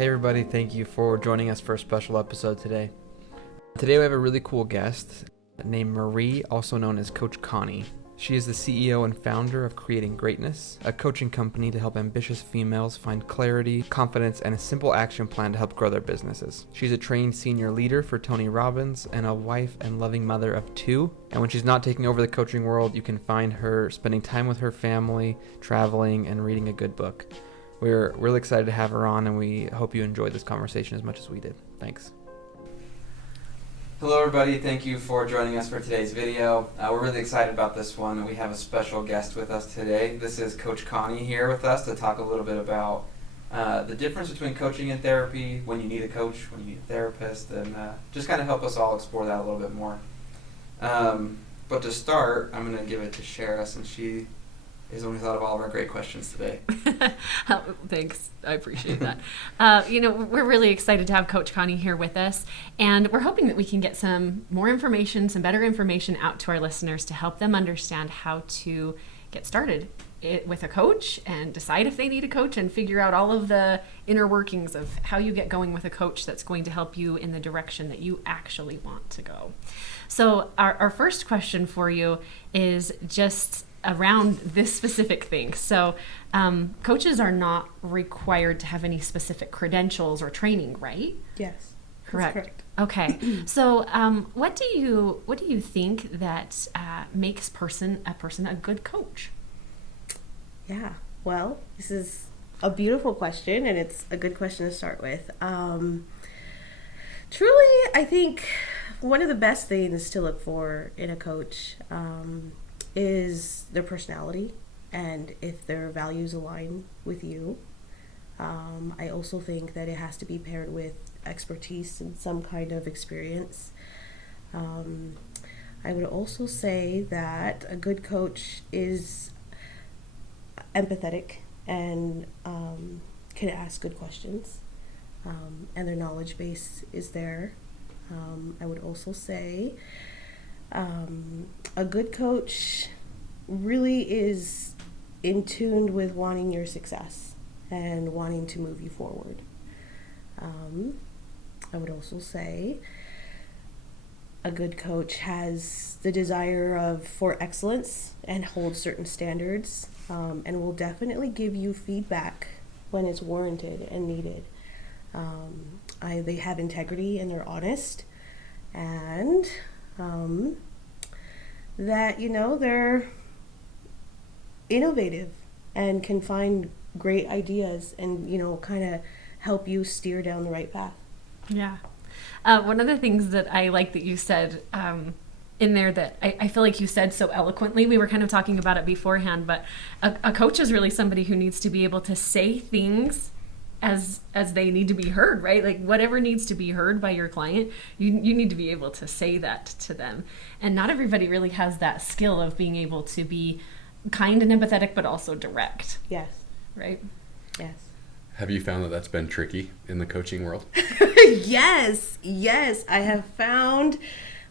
Hey everybody, thank you for joining us for a special episode today. Today we have a really cool guest named Marie, also known as Coach Connie. She is the CEO and founder of Creating Greatness, a coaching company to help ambitious females find clarity, confidence, and a simple action plan to help grow their businesses. She's a trained senior leader for Tony Robbins and a wife and loving mother of 2. And when she's not taking over the coaching world, you can find her spending time with her family, traveling, and reading a good book. We're really excited to have her on, and we hope you enjoyed this conversation as much as we did. Thanks. Hello everybody, thank you for joining us for today's video. We're really excited about this one. We have a special guest with us today. This is Coach Connie here with us to talk a little bit about the difference between coaching and therapy, when you need a coach, when you need a therapist, and just kind of help us all explore that a little bit more. But to start, I'm going to give it to Shara, since she is the one who thought of all of our great questions today. Thanks. I appreciate that. We're really excited to have Coach Connie here with us, and we're hoping that we can get some more information, some better information out to our listeners to help them understand how to get started with a coach and decide if they need a coach and figure out all of the inner workings of how you get going with a coach that's going to help you in the direction that you actually want to go. So our first question for you is just around this specific thing. So coaches are not required to have any specific credentials or training, right? Yes. Correct. Okay. So what do you think that makes a person a good coach? Yeah. Well, this is a beautiful question, and it's a good question to start with. Truly, I think one of the best things to look for in a coach is their personality, and if their values align with you. I also think that it has to be paired with expertise and some kind of experience. I would also say that a good coach is empathetic and can ask good questions, and their knowledge base is there. I would also say a good coach really is in tune with wanting your success and wanting to move you forward. I would also say a good coach has the desire for excellence and holds certain standards, and will definitely give you feedback when it's warranted and needed. They have integrity and they're honest, and that they're innovative and can find great ideas and kind of help you steer down the right path. Yeah. One of the things that I like that you said in there that I feel like you said so eloquently, we were kind of talking about it beforehand, but a coach is really somebody who needs to be able to say things as they need to be heard, right? Like whatever needs to be heard by your client, you need to be able to say that to them. And not everybody really has that skill of being able to be kind and empathetic, but also direct. Yes. Right? Yes. Have you found that that's been tricky in the coaching world? Yes. I have found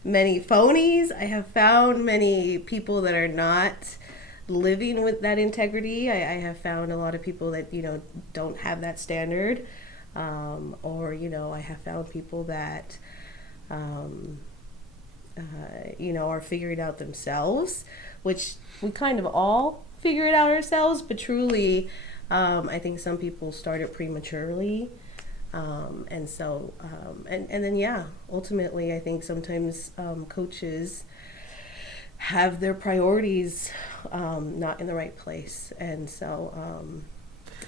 many phonies. I have found many people that are not living with that integrity. I have found a lot of people that don't have that standard, or I have found people that are figuring out themselves, which we kind of all figure it out ourselves, but truly I think some people start it prematurely, and then ultimately I think sometimes coaches have their priorities not in the right place, and so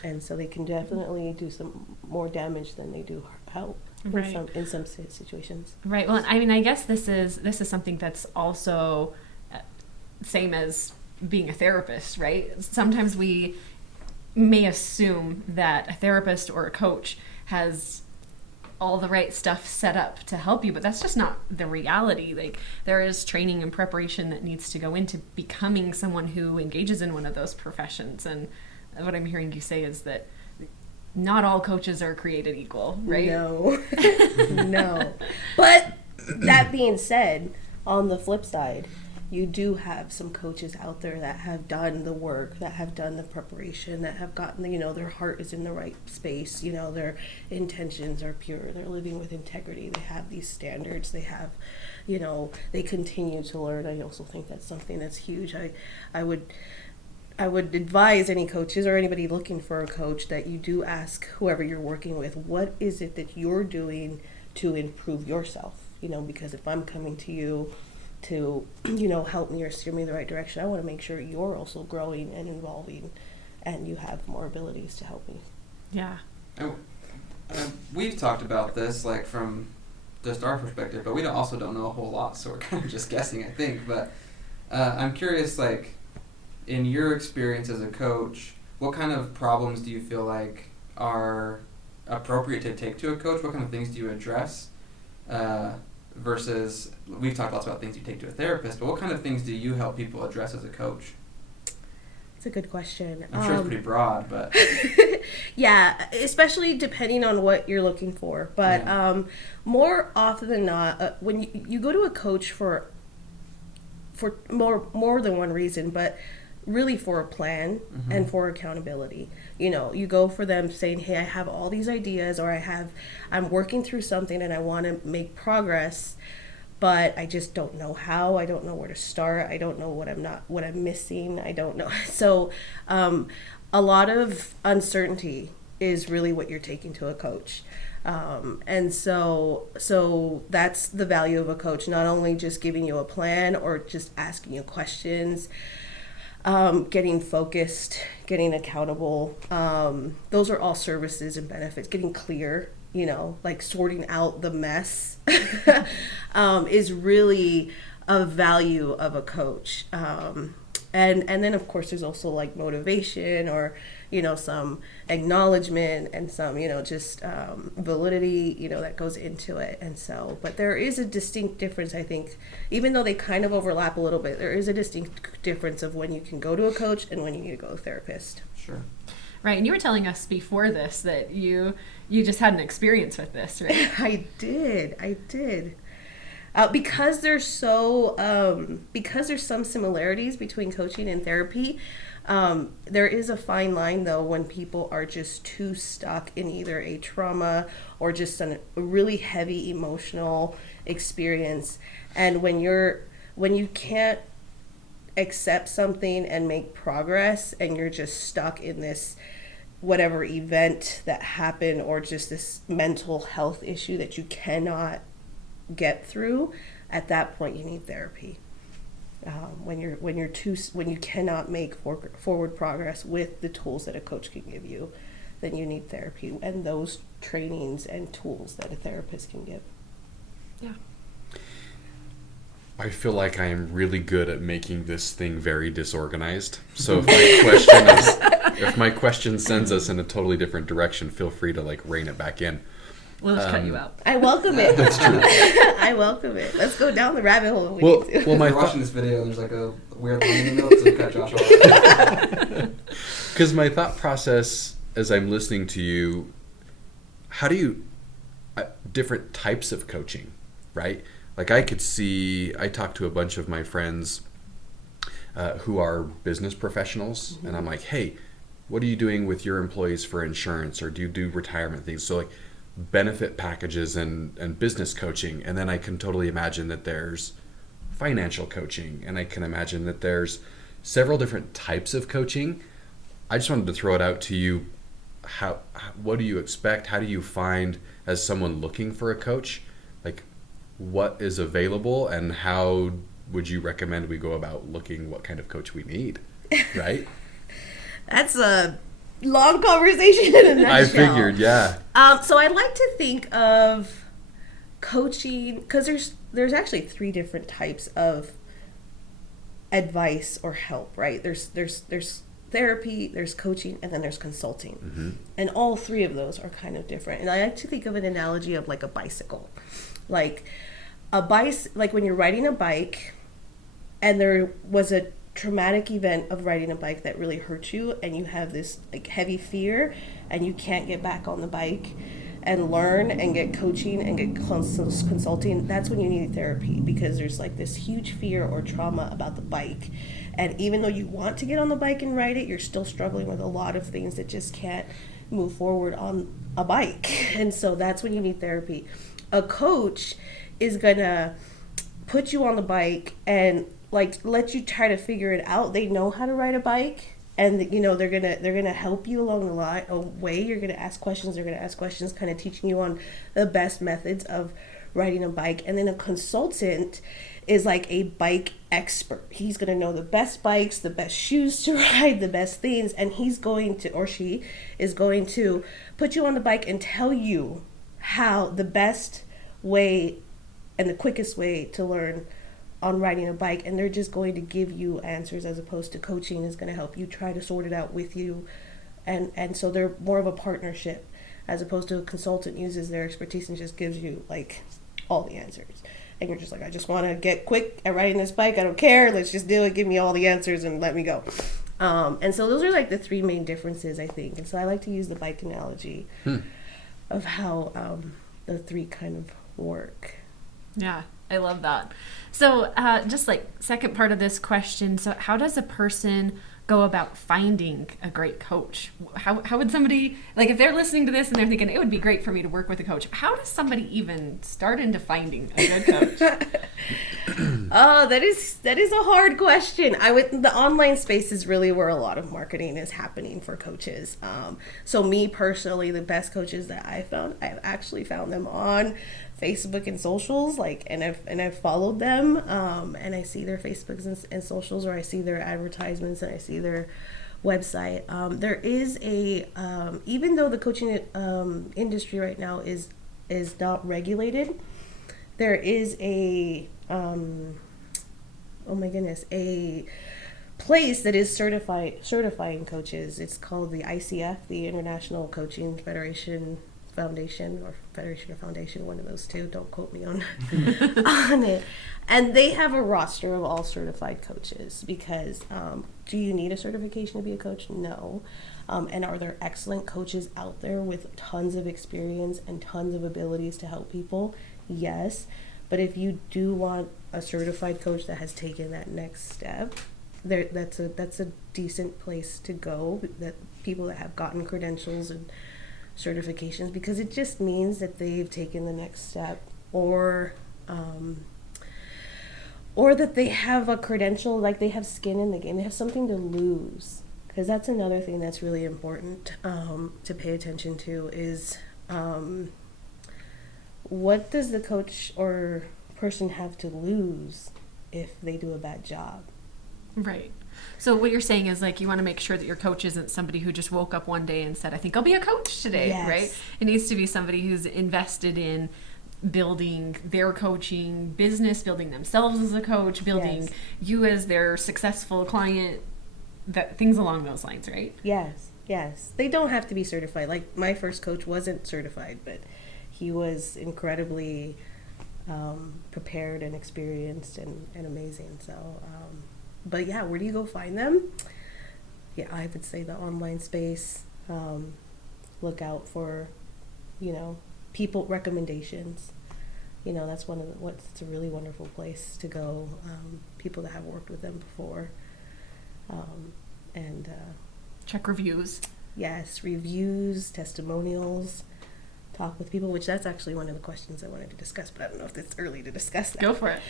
they can definitely do some more damage than they do help. Right. in some situations. Right. Well, I mean, I guess this is something that's also same as being a therapist, right? Sometimes we may assume that a therapist or a coach has all the right stuff set up to help you, but that's just not the reality. Like there is training and preparation that needs to go into becoming someone who engages in one of those professions. And what I'm hearing you say is that not all coaches are created equal, right? No. No. But that being said, on the flip side, you do have some coaches out there that have done the work, that have done the preparation, that have gotten, their heart is in the right space, their intentions are pure, they're living with integrity, they have these standards, they have, they continue to learn. I also think that's something that's huge. I would advise any coaches or anybody looking for a coach that you do ask whoever you're working with, what is it that you're doing to improve yourself? Because if I'm coming to you to, help me or steer me in the right direction, I want to make sure you're also growing and evolving and you have more abilities to help me. Yeah. We've talked about this, like, from just our perspective, but we also don't know a whole lot, so we're kind of just guessing, I think. But I'm curious, like, in your experience as a coach, what kind of problems do you feel like are appropriate to take to a coach? What kind of things do you address? Versus, we've talked lots about things you take to a therapist, but what kind of things do you help people address as a coach? It's a good question. I'm sure it's pretty broad, but... Yeah, especially depending on what you're looking for. But more often than not, when you go to a coach for more than one reason, but really for a plan and for accountability. You go for them saying, hey, I have all these ideas, or I'm working through something and I want to make progress, but I just don't know how. I don't know where to start. I don't know what I'm missing. I don't know. So a lot of uncertainty is really what you're taking to a coach. And so that's the value of a coach, not only just giving you a plan or just asking you questions, getting focused, getting accountable. Those are all services and benefits. Getting clear, like sorting out the mess is really a value of a coach. And then of course there's also like motivation or, some acknowledgement and some, just validity, that goes into it. And so, but there is a distinct difference, I think, even though they kind of overlap a little bit, there is a distinct difference of when you can go to a coach and when you need to go to a therapist. Sure. Right, and you were telling us before this that you just had an experience with this, right? I did. Because there's some similarities between coaching and therapy, there is a fine line though when people are just too stuck in either a trauma or just a really heavy emotional experience, and when you can't accept something and make progress and you're just stuck in this whatever event that happened or just this mental health issue that you cannot get through, at that point you need therapy. When you cannot make forward progress with the tools that a coach can give you, then you need therapy and those trainings and tools that a therapist can give. Yeah. I feel like I am really good at making this thing very disorganized. So if my question sends us in a totally different direction, feel free to rein it back in. We'll just cut you out. I welcome it. That's true. I welcome it. Let's go down the rabbit hole. Well, If you're watching this video and there's like a weird line in the middle, so cut Josh off. Because my thought process as I'm listening to you, how do you, different types of coaching, right? Like I talk to a bunch of my friends who are business professionals, and I'm like, hey, what are you doing with your employees for insurance, or do you do retirement things? So benefit packages and business coaching, and then I can totally imagine that there's financial coaching, and I can imagine that there's several different types of coaching. I just wanted to throw it out to you. What do you expect? How do you find, as someone looking for a coach, what is available, and how would you recommend we go about looking what kind of coach we need, right? That's a long conversation in a nutshell. I figured, yeah. So I like to think of coaching, because there's actually 3 different types of advice or help, right? There's therapy, there's coaching, and then there's consulting. Mm-hmm. And all 3 of those are kind of different. And I like to think of an analogy of like a bicycle. Like when you're riding a bike and there was a traumatic event of riding a bike that really hurt you, and you have this heavy fear and you can't get back on the bike, and learn and get coaching and get consulting, that's when you need therapy, because there's like this huge fear or trauma about the bike. And even though you want to get on the bike and ride it, you're still struggling with a lot of things that just can't move forward on a bike. And so that's when you need therapy. A coach is gonna put you on the bike and like let you try to figure it out. They know how to ride a bike, and you know they're gonna help you along the way. You're gonna ask questions. They're gonna ask questions, kind of teaching you on the best methods of riding a bike. And then a consultant is like a bike expert. He's going to know the best bikes, the best shoes to ride, the best things, and he's going to, or she is going to put you on the bike and tell you how the best way and the quickest way to learn on riding a bike. And they're just going to give you answers, as opposed to coaching is going to help you try to sort it out with you. And so they're more of a partnership, as opposed to a consultant uses their expertise and just gives you like all the answers. And you're just like, I just want to get quick at riding this bike. I don't care. Let's just do it. Give me all the answers and let me go. And so those are like the three main differences, I think. And so I like to use the bike analogy of how the three kind of work. Yeah, I love that. So just like second part of this question, so how does a person go about finding a great coach? How would somebody, like if they're listening to this and they're thinking it would be great for me to work with a coach, how does somebody even start into finding a good coach? Oh, that is a hard question. The online space is really where a lot of marketing is happening for coaches. So me personally, the best coaches that I've actually found them on Facebook and socials, and I've followed them, and I see their Facebooks and socials, or I see their advertisements and I see their website. There is even though the coaching industry right now is not regulated, there is a place that is certifying coaches. It's called the ICF, the International Coaching Federation Foundation, or Federation or Foundation, one of those two. Don't quote me on on it. And they have a roster of all certified coaches, because do you need a certification to be a coach? No. And are there excellent coaches out there with tons of experience and tons of abilities to help people? Yes. But if you do want a certified coach that has taken that next step, that's a decent place to go. That people that have gotten credentials and certifications, because it just means that they've taken the next step, or that they have a credential, like they have skin in the game, they have something to lose. Because that's another thing that's really important to pay attention to is what does the coach or person have to lose if they do a bad job? Right. So what you're saying is, like, you want to make sure that your coach isn't somebody who just woke up one day and said, I think I'll be a coach today, yes. Right? It needs to be somebody who's invested in building their coaching business, building themselves as a coach, building you as their successful client, that things along those lines, right? Yes. They don't have to be certified. Like, my first coach wasn't certified, but he was incredibly prepared and experienced and amazing. So, but yeah, where do you go find them? Yeah, I would say the online space. Look out for, people recommendations. That's it's a really wonderful place to go. People that have worked with them before. And check reviews. Yes, reviews, testimonials. Talk with people, which that's actually one of the questions I wanted to discuss, but I don't know if it's early to discuss that. Go for it.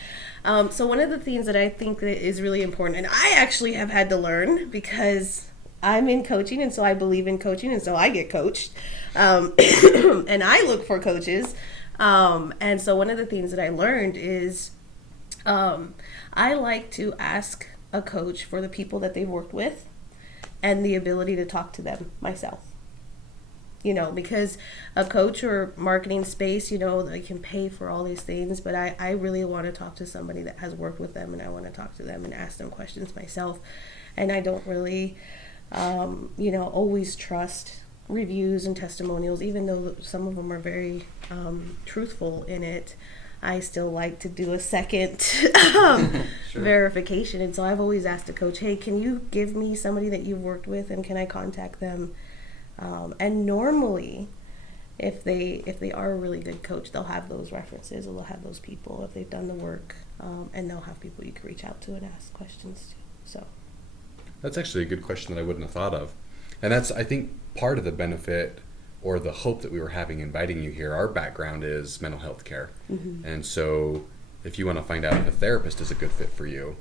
So one of the things that I think that is really important, and I actually have had to learn because I'm in coaching, and so I believe in coaching, and so I get coached, and I look for coaches. And so one of the things that I learned is I like to ask a coach for the people that they've worked with and the ability to talk to them myself. Because a coach or marketing space, they can pay for all these things, but I really want to talk to somebody that has worked with them, and I want to talk to them and ask them questions myself. And I don't really, always trust reviews and testimonials, even though some of them are very truthful in it. I still like to do a second verification. And so I've always asked a coach, hey, can you give me somebody that you've worked with, and can I contact them? And normally if they are a really good coach, they'll have those references, or they'll have those people if they've done the work, and they'll have people you can reach out to and ask questions to. So That's actually a good question that I wouldn't have thought of. And that's, I think, part of the benefit or the hope that we were having inviting you here. Our background is mental health care. Mm-hmm. And so if you want to find out if a therapist is a good fit for you,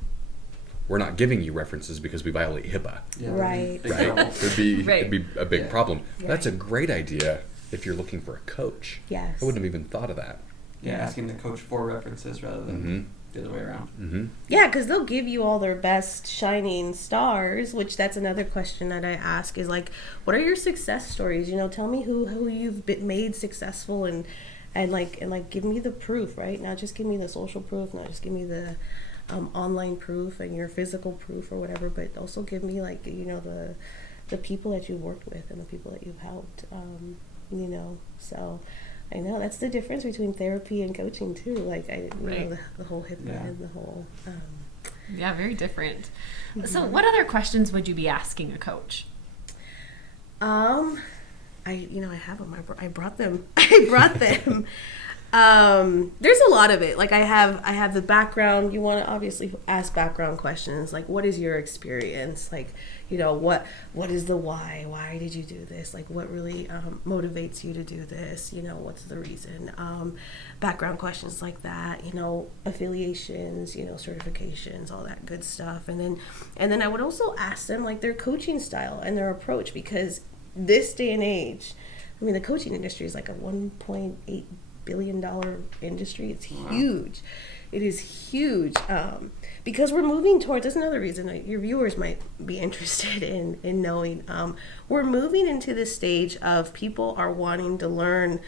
we're not giving you references because we violate HIPAA. Yeah, right. It'd be a big problem. Yeah. That's a great idea if you're looking for a coach. Yes. I wouldn't have even thought of that. Yeah, asking the coach for references rather than the other way around. Mm-hmm. Yeah, because they'll give you all their best shining stars, which that's another question that I ask is like, what are your success stories? Tell me who you've been made successful, and give me the proof, right? Not just give me the social proof, not just give me the online proof and your physical proof or whatever, but also give me the people that you've worked with and the people that you've helped. So I know that's the difference between therapy and coaching too. The whole HIPAA and the whole. Yeah, very different. Mm-hmm. So, what other questions would you be asking a coach? I have them. I brought them. I brought them. There's a lot of it. Like I have the background. You want to obviously ask background questions. Like, what is your experience? Like, what is the why? Why did you do this? Like, what really motivates you to do this? What's the reason? Background questions like that. Affiliations. Certifications, all that good stuff. And then I would also ask them like their coaching style and their approach, because this day and age, I mean, the coaching industry is like a $1.8 billion industry. It's huge. It is huge. Because we're moving towards, that's another reason that your viewers might be interested in knowing, we're moving into this stage of people are wanting to learn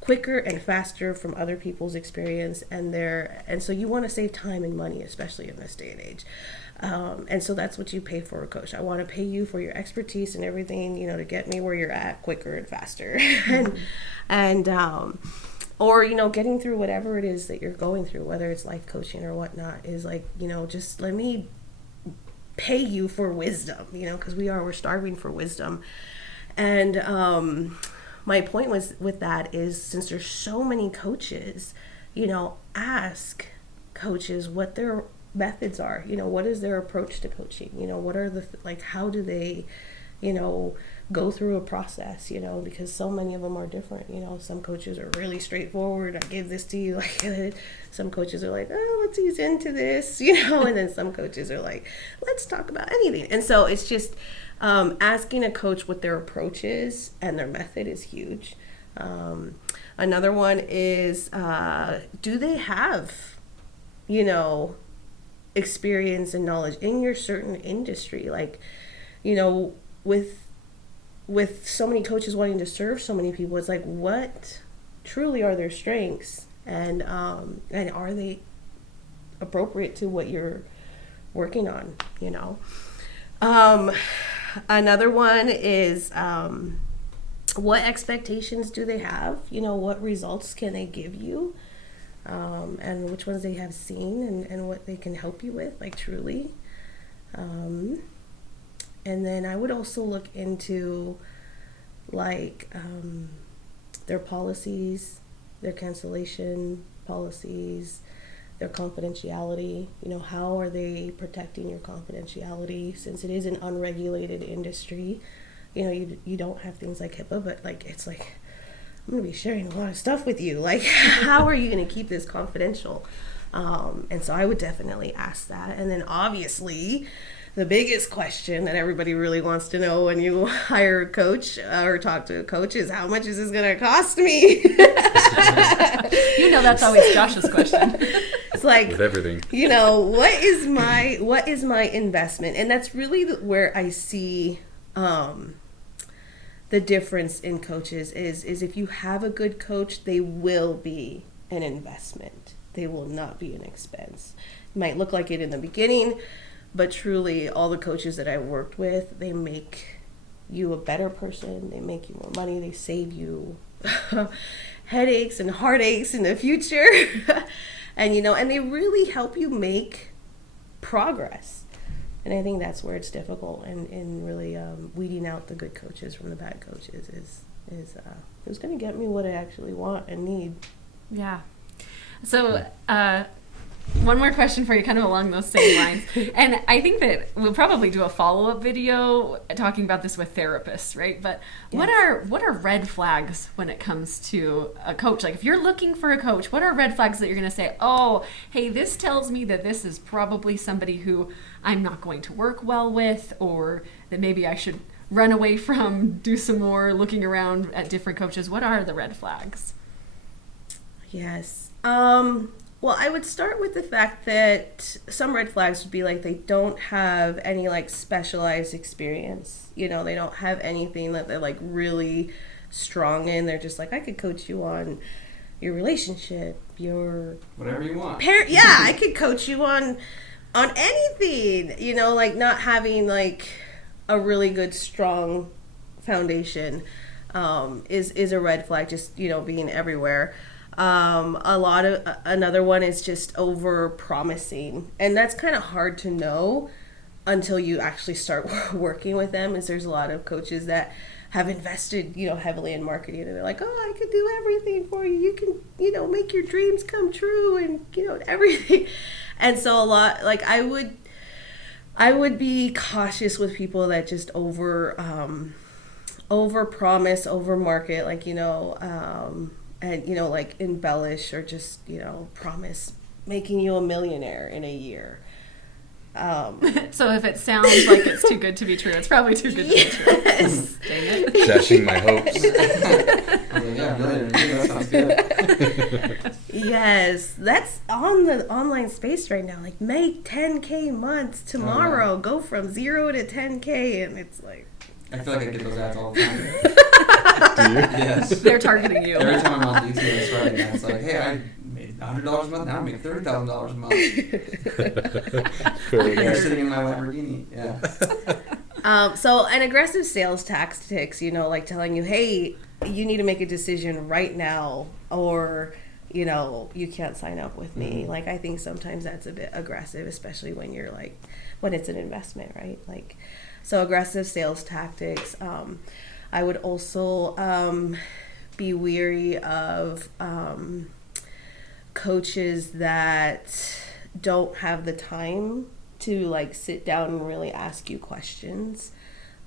quicker and faster from other people's experience, and so you want to save time and money, especially in this day and age. And so that's what you pay for a coach. I want to pay you for your expertise and everything, to get me where you're at quicker and faster. Or, getting through whatever it is that you're going through, whether it's life coaching or whatnot, is like, just let me pay you for wisdom, because we're starving for wisdom. And my point with that is, since there's so many coaches, ask coaches what their methods are, what is their approach to coaching, what are how do they, go through a process, because so many of them are different. Some coaches are really straightforward. I give this to you like it. Some coaches are like, oh, let's ease into this, and then some coaches are like, let's talk about anything. And so it's just asking a coach what their approach is and their method is huge. Another one is, do they have, experience and knowledge in your certain industry? Like, with so many coaches wanting to serve so many people, it's like, what truly are their strengths, and are they appropriate to what you're working on? Another one is, what expectations do they have? What results can they give you, and which ones they have seen, and what they can help you with, like, truly. And then I would also look into their policies, their cancellation policies, their confidentiality. How are they protecting your confidentiality, since it is an unregulated industry? You don't have things like HIPAA, but it's like, I'm going to be sharing a lot of stuff with you. Like, how are you going to keep this confidential? And so I would definitely ask that. And then obviously, the biggest question that everybody really wants to know when you hire a coach or talk to a coach is, how much is this going to cost me? That's always Josh's question. It's like, with everything, what is my investment? And that's really where I see the difference in coaches is if you have a good coach, they will be an investment. They will not be an expense. It might look like it in the beginning, but truly, all the coaches that I've worked with, they make you a better person. They make you more money. They save you headaches and heartaches in the future. And they really help you make progress. And I think that's where it's difficult, and really weeding out the good coaches from the bad coaches is who's going to get me what I actually want and need. Yeah. So, one more question for you, kind of along those same lines. And I think that we'll probably do a follow-up video talking about this with therapists, right? But what are red flags when it comes to a coach? Like, if you're looking for a coach, what are red flags that you're going to say, oh, hey, this tells me that this is probably somebody who I'm not going to work well with, or that maybe I should run away from, do some more looking around at different coaches? What are the red flags? Yes. Well, I would start with the fact that some red flags would be like they don't have any like specialized experience. You know, they don't have anything that they're like really strong in. They're just like, I could coach you on your relationship, your whatever you want. Yeah, I could coach you on anything. You know, like not having like a really good strong foundation is a red flag. Just, you know, being everywhere. Another one is just over promising, and that's kind of hard to know until you actually start working with them. Is there's a lot of coaches that have invested, you know, heavily in marketing, and they're like, oh, I could do everything for you. You can, you know, make your dreams come true, and you know, everything. And so a lot, like I would be cautious with people that just over promise, over market, like, you know, and, you know, like embellish or just, you know, promise making you a millionaire in a year. So if it sounds like it's too good to be true, it's probably too good to be true. Dang it. Dashing my hopes. That sounds good. Yes, that's on the online space right now. Like, make 10K months tomorrow. Go from 0 to 10K, and it's like... I feel like I get those ads all the time. Do you? Yes. They're targeting you. Every time I'm on YouTube, it's right now. It's like, hey, I made $100 a month, now I make $30,000 a month. I'm sitting in my Lamborghini. Yeah. So an aggressive sales tactics, you know, like telling you, hey, you need to make a decision right now, or, you know, you can't sign up with me. Mm-hmm. Like, I think sometimes that's a bit aggressive, especially when you're like, when it's an investment, right? Like, so aggressive sales tactics. I would also be weary of coaches that don't have the time to like sit down and really ask you questions.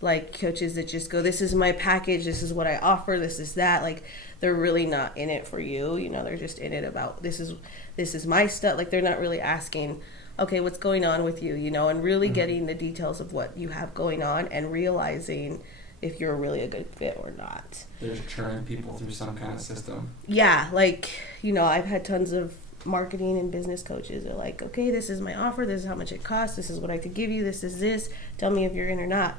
Like coaches that just go, this is my package, this is what I offer, this is that. Like, they're really not in it for you. You know, they're just in it about this is my stuff. Like, they're not really asking, okay, what's going on with you, you know, and really getting the details of what you have going on and realizing if you're really a good fit or not. They're just churning people through some kind of system. Yeah, like, you know, I've had tons of marketing and business coaches. They're like, okay, this is my offer, this is how much it costs, this is what I could give you, this is this, tell me if you're in or not.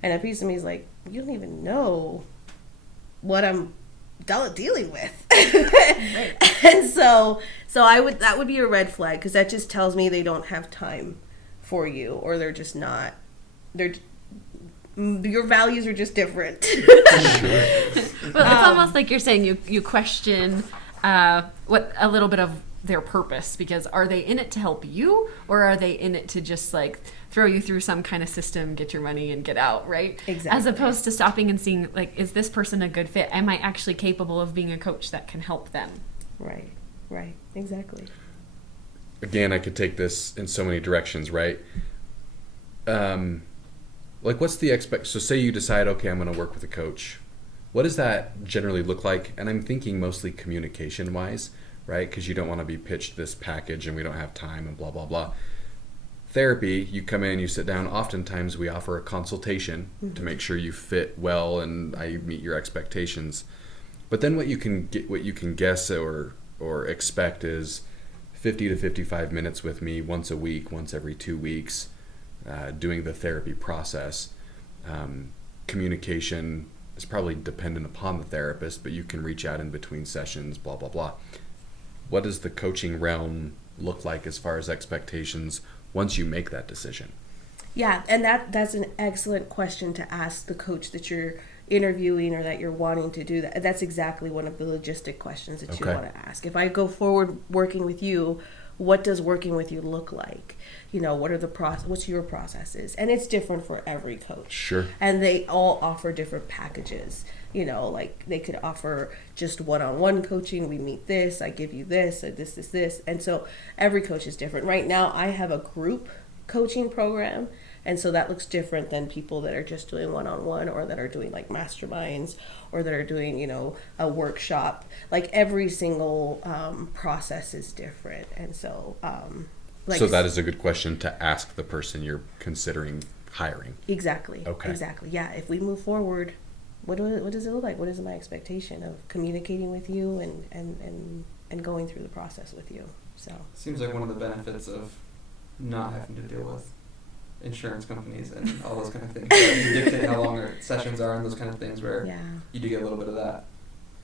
And a piece of me is like, you don't even know what I'm dealing with. Right. And so that would be a red flag, because that just tells me they don't have time for you, or they're just not, your values are just different. Well, it's almost like you're saying you question what a little bit of their purpose, because are they in it to help you, or are they in it to just like throw you through some kind of system, get your money and get out, right? Exactly. As opposed to stopping and seeing, like, is this person a good fit? Am I actually capable of being a coach that can help them? Right, exactly. Again, I could take this in so many directions, right? Like, what's the so say you decide, okay, I'm going to work with a coach. What does that generally look like? And I'm thinking mostly communication-wise, right? Because you don't want to be pitched this package and we don't have time and blah, blah, blah. Therapy, you come in, you sit down. Oftentimes we offer a consultation to make sure you fit well and I meet your expectations. But then what you can guess or expect is 50 to 55 minutes with me once a week, once every 2 weeks, doing the therapy process. Communication is probably dependent upon the therapist, but you can reach out in between sessions, blah, blah, blah. What does the coaching realm look like as far as expectations once you make that decision? Yeah, and that's an excellent question to ask the coach that you're interviewing or that you're wanting to do that. That's exactly one of the logistic questions that you want to ask. If I go forward working with you, what does working with you look like? You know, what are the what's your processes? And it's different for every coach. Sure. And they all offer different packages. You know, like they could offer just one-on-one coaching. We meet this, I give you this, this. And so every coach is different. Right now, I have a group coaching program. And so that looks different than people that are just doing one-on-one, or that are doing like masterminds, or that are doing, you know, a workshop. Like every single process is different. And so, so that is a good question to ask the person you're considering hiring. Exactly. Okay. Exactly. Yeah. If we move forward, what does it look like? What is my expectation of communicating with you and going through the process with you? So seems like one of the benefits of not having to deal with insurance companies and all those kind of things. You dictate how long our sessions are and those kind of things, where you do get a little bit of that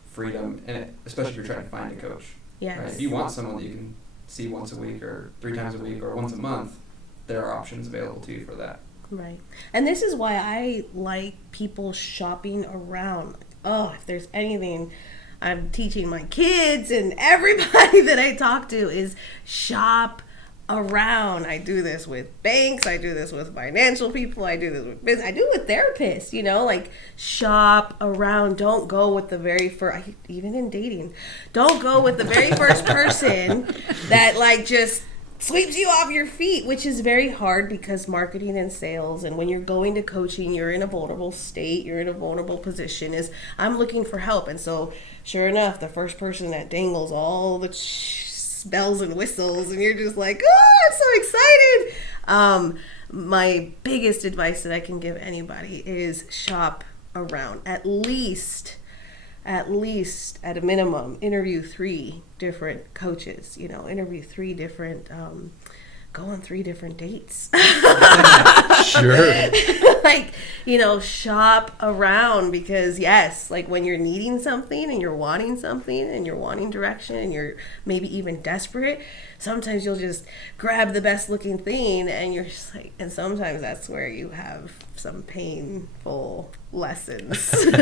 freedom, and especially if you're trying to find a coach. Yes. Right? If you want someone that you can see once a week or 3 times a week or once a month, there are options available to you for that. Right. And this is why I like people shopping around. Oh, if there's anything I'm teaching my kids and everybody that I talk to is shop around. I do this with banks, I do this with financial people, I do this with business, I do it with therapists, you know, like shop around. Don't go with the very first, even in dating, don't go with the very first person that like just sweeps you off your feet, which is very hard because marketing and sales, and when you're going to coaching, you're in a vulnerable state, you're in a vulnerable position, is I'm looking for help. And so sure enough, the first person that dangles all the bells and whistles, and you're just like, oh, I'm so excited. My biggest advice that I can give anybody is shop around. At least at a minimum, interview 3 different coaches, you know, interview 3 different, go on 3 different dates. Sure. Like, you know, shop around, because yes, like when you're needing something and you're wanting something and you're wanting direction and you're maybe even desperate, sometimes you'll just grab the best looking thing, and you're just like, and sometimes that's where you have some painful lessons. Sure.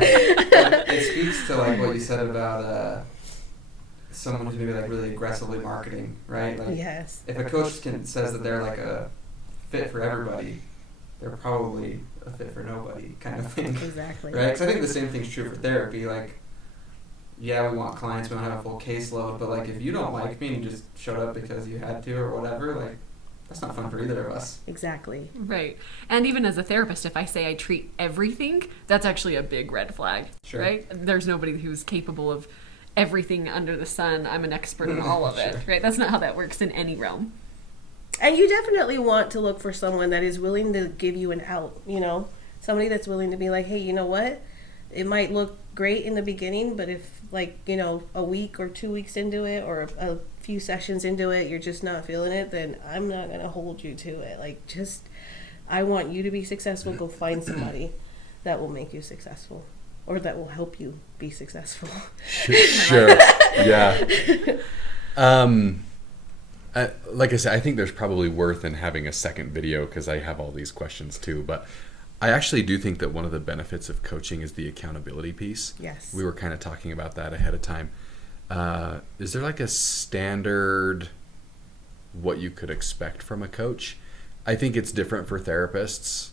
It speaks to like what you said about someone who's maybe like really aggressively marketing, right? Like, yes. if a coach says that they're like a fit for everybody, they're probably a fit for nobody kind of thing. Exactly. Right? Because I think the same thing's true for therapy. Like, yeah, we want clients, we don't have a full caseload, but like if you don't like me and you just showed up because you had to or whatever, like that's not fun for either of us. Exactly. Right. And even as a therapist, if I say I treat everything, that's actually a big red flag. Sure. Right? There's nobody who's capable of everything under the sun. I'm an expert in all of it. Sure. Right? That's not how that works in any realm. And you definitely want to look for someone that is willing to give you an out, you know, somebody that's willing to be like, hey, you know what? It might look great in the beginning, but if like, you know, a week or 2 weeks into it, or a few sessions into it, you're just not feeling it, then I'm not going to hold you to it. Like, just, I want you to be successful. Go find somebody that will make you successful, or that will help you be successful. Sure. Yeah. Like I said, I think there's probably worth in having a second video, because I have all these questions too. But I actually do think that one of the benefits of coaching is the accountability piece. Yes. We were kind of talking about that ahead of time. Is there like a standard what you could expect from a coach? I think it's different for therapists,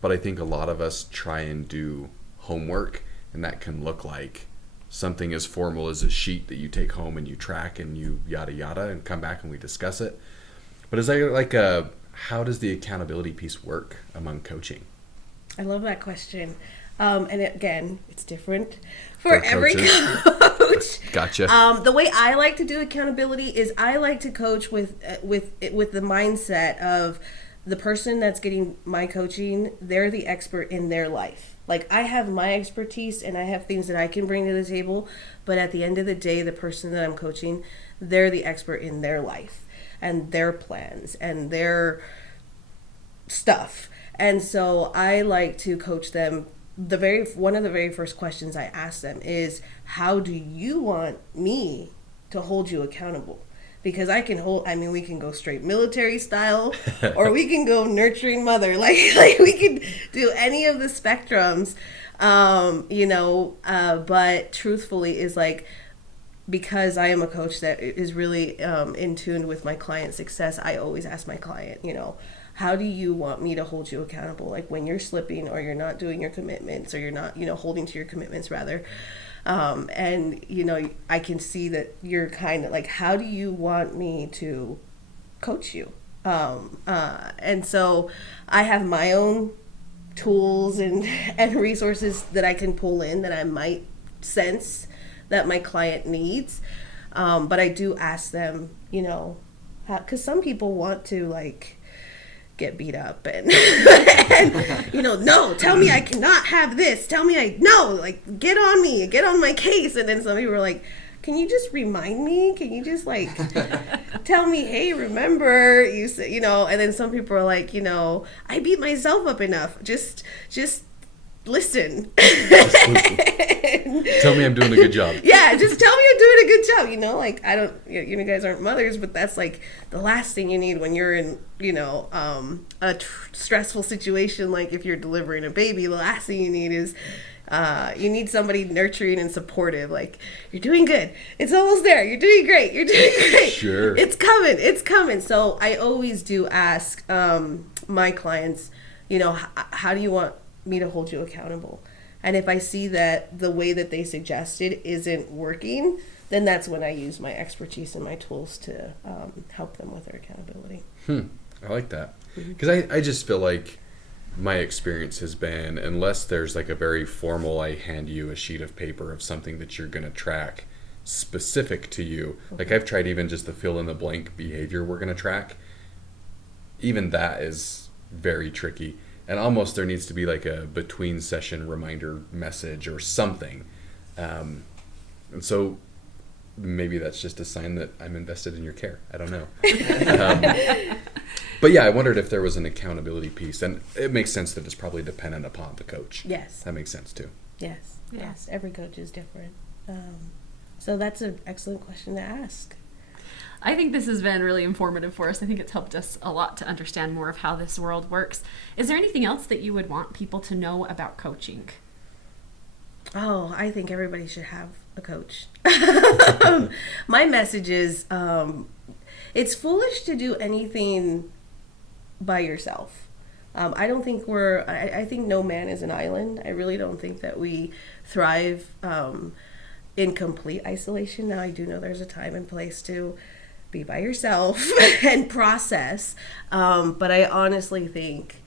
but I think a lot of us try and do homework, and that can look like something as formal as a sheet that you take home and you track and you yada yada and come back and we discuss it. But is there like how does the accountability piece work among coaching? I love that question. And again, it's different for every coaches. coach. Gotcha. The way I like to do accountability is I like to coach with the mindset of the person that's getting my coaching, they're the expert in their life. Like, I have my expertise and I have things that I can bring to the table, but at the end of the day, the person that I'm coaching, they're the expert in their life and their plans and their stuff. And so I like to coach them. One of the very first questions I ask them is, how do you want me to hold you accountable? Because we can go straight military style, or we can go nurturing mother. Like we can do any of the spectrums, but truthfully is like, because I am a coach that is really in tune with my client success, I always ask my client, how do you want me to hold you accountable? Like when you're slipping or you're not doing your commitments or you're not, holding to your commitments rather. And, I can see that you're kind of like, how do you want me to coach you? And so I have my own tools and resources that I can pull in that I might sense that my client needs. But I do ask them, because some people want to like get beat up and, no, tell me I cannot have this. Tell me like get on me, get on my case. And then some people are like, can you just remind me? Can you just like tell me, hey, remember you said, and then some people are like, I beat myself up enough. Just listen. Tell me I'm doing a good job. Yeah, just tell me I'm doing a good job. Like I don't, you guys aren't mothers, but that's like the last thing you need when you're in, a stressful situation. Like if you're delivering a baby, the last thing you need is, you need somebody nurturing and supportive. Like you're doing good. It's almost there. You're doing great. You're doing great. Sure. It's coming. It's coming. So I always do ask my clients, how do you want me to hold you accountable? And if I see that the way that they suggested isn't working, then that's when I use my expertise and my tools to help them with their accountability. I like that. Because I just feel like my experience has been, unless there's like a very formal, I hand you a sheet of paper of something that you're going to track specific to you. Like I've tried even just the fill in the blank behavior we're going to track. Even that is very tricky. And almost there needs to be like a between session reminder message or something. And so maybe that's just a sign that I'm invested in your care. I don't know. But yeah, I wondered if there was an accountability piece. And it makes sense that it's probably dependent upon the coach. Yes. That makes sense too. Yes. Yes. Every coach is different. So that's an excellent question to ask. I think this has been really informative for us. I think it's helped us a lot to understand more of how this world works. Is there anything else that you would want people to know about coaching? Oh, I think everybody should have a coach. My message is, it's foolish to do anything by yourself. I don't think I think no man is an island. I really don't think that we thrive in complete isolation. Now, I do know there's a time and place to be by yourself and process. But I honestly think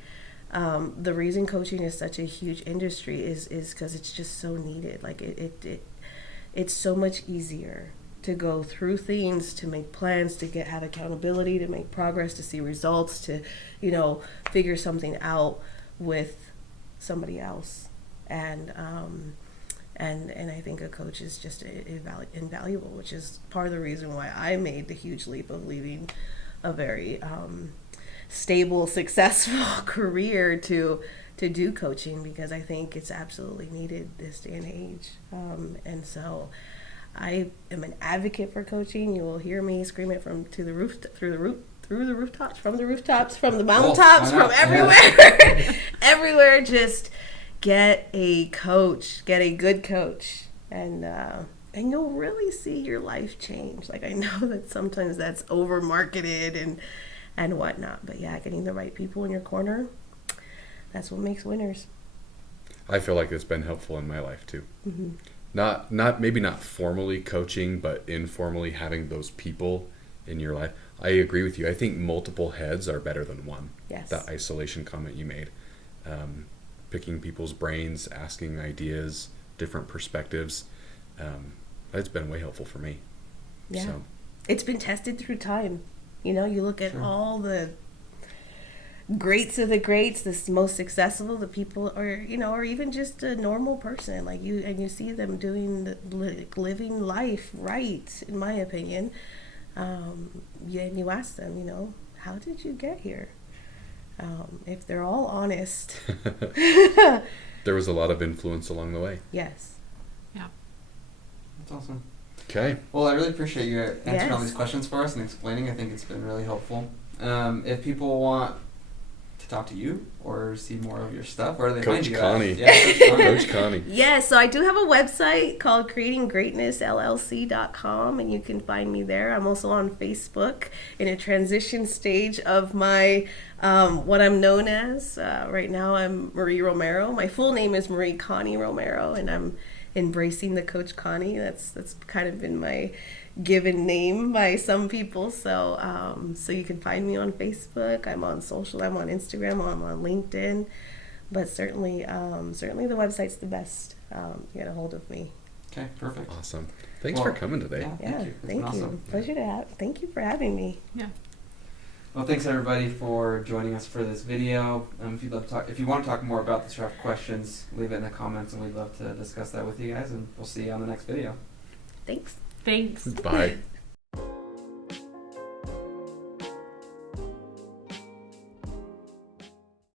the reason coaching is such a huge industry is because it's just so needed. Like it's so much easier to go through things, to make plans, to have accountability, to make progress, to see results, to, figure something out with somebody else. And I think a coach is just invaluable, which is part of the reason why I made the huge leap of leaving a very stable, successful career to do coaching, because I think it's absolutely needed this day and age. And so I am an advocate for coaching. You will hear me scream it from the rooftops, from the mountaintops, from everywhere. Everywhere, just get a coach, get a good coach, and you'll really see your life change. Like I know that sometimes that's over marketed and whatnot, but yeah, getting the right people in your corner, that's what makes winners. I feel like it's been helpful in my life too. Mm-hmm. Maybe not formally coaching, but informally having those people in your life. I agree with you. I think multiple heads are better than one. Yes. That isolation comment you made. Picking people's brains, asking ideas, different perspectives. It's been way helpful for me. Yeah. So. It's been tested through time. You look at all the greats of the greats, the most successful, the people, or even just a normal person like you, and you see them doing living life right, in my opinion. And you ask them, how did you get here? If they're all honest. There was a lot of influence along the way. Yes. Yeah. That's awesome. Okay. Well, I really appreciate you answering all Yes. these questions for us and explaining. I think it's been really helpful. If people want to talk to you or see more of your stuff? Where do they Coach find you Connie. at? Yeah, Coach Connie. Coach Connie. Yeah, so I do have a website called creatinggreatnessllc.com, and you can find me there. I'm also on Facebook in a transition stage of my what I'm known as. Right now I'm Marie Romero. My full name is Marie Connie Romero, and I'm embracing the Coach Connie. That's kind of been my given name by some people. So so you can find me on Facebook. I'm on social. I'm on Instagram. I'm on LinkedIn. But certainly the website's the best to get a hold of me. Okay, perfect. Awesome. Thanks for coming today. Yeah, thank you. Awesome. Pleasure to have. Thank you for having me. Yeah. Well, thanks everybody for joining us for this video. If you want to talk more about this or have questions, leave it in the comments, and we'd love to discuss that with you guys. And we'll see you on the next video. Thanks. Thanks. Bye.